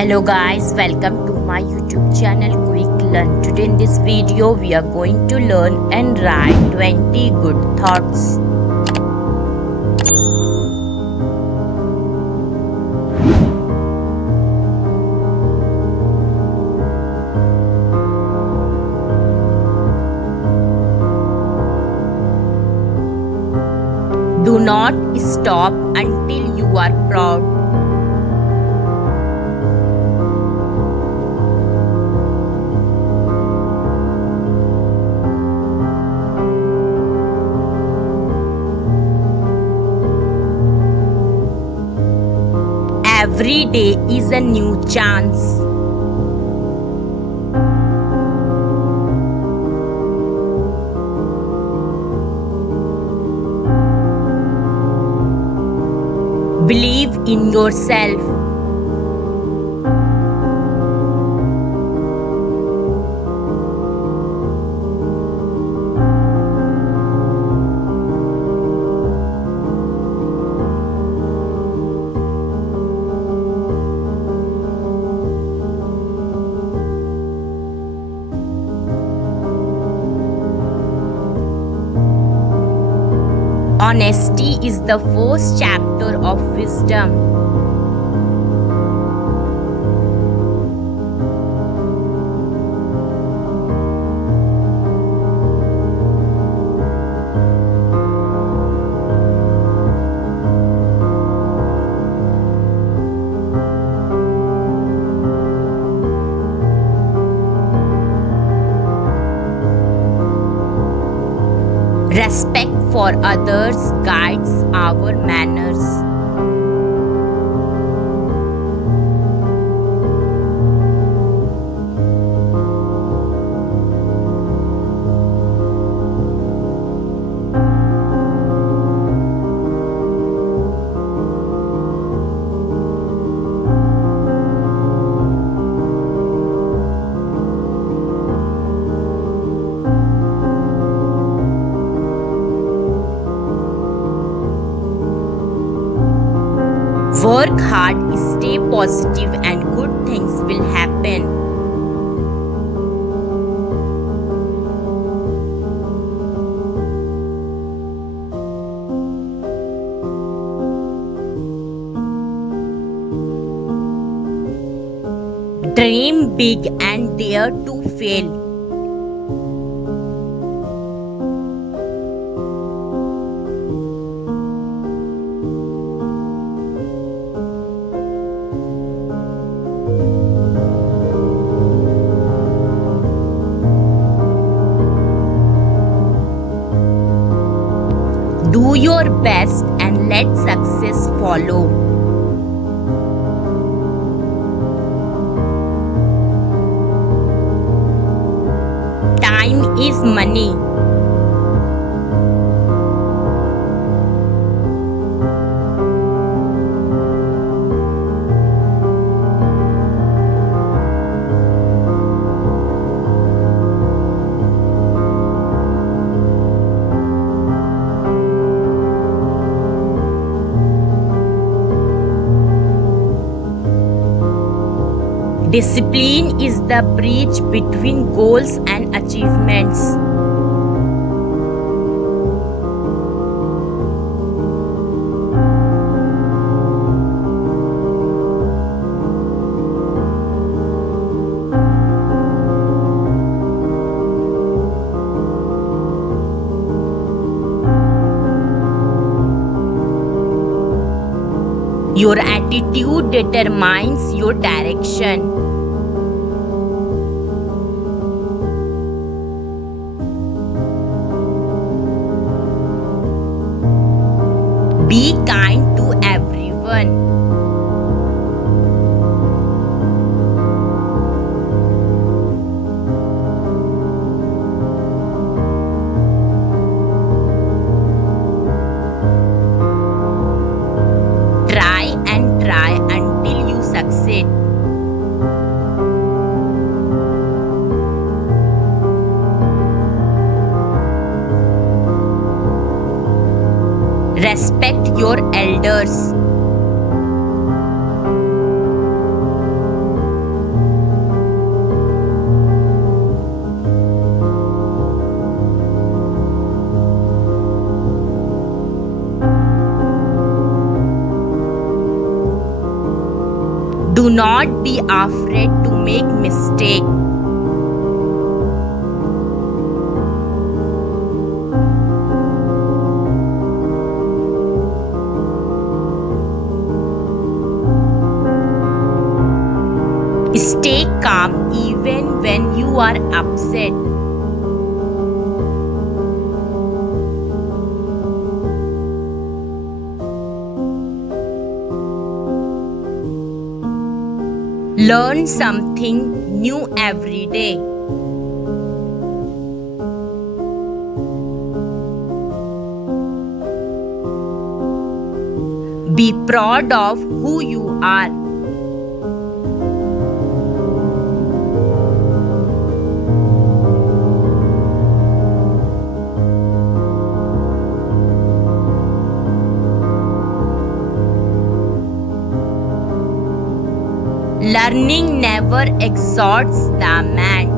Hello guys, welcome to my YouTube channel Quick Learn. Today in this video we are going to learn and write 20 good thoughts. Do not stop until you are proud. Every day is a new chance. Believe in yourself. Honesty is the first chapter of wisdom. Respect for others guides our manners. Work hard, stay positive, and good things will happen. Dream big and dare to fail. Do your best and let success follow. Time is money. Discipline is the bridge between goals and achievements. Your attitude determines your direction. Be kind to everyone. Try and try until you succeed. Respect your Do not be afraid to make mistake. Stay calm even when you are upset. Learn something new every day. Be proud of who you are. Learning never exhausts the mind.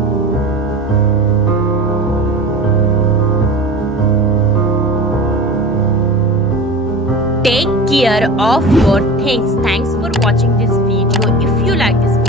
Take care of your things. Thanks for watching this video. If you like this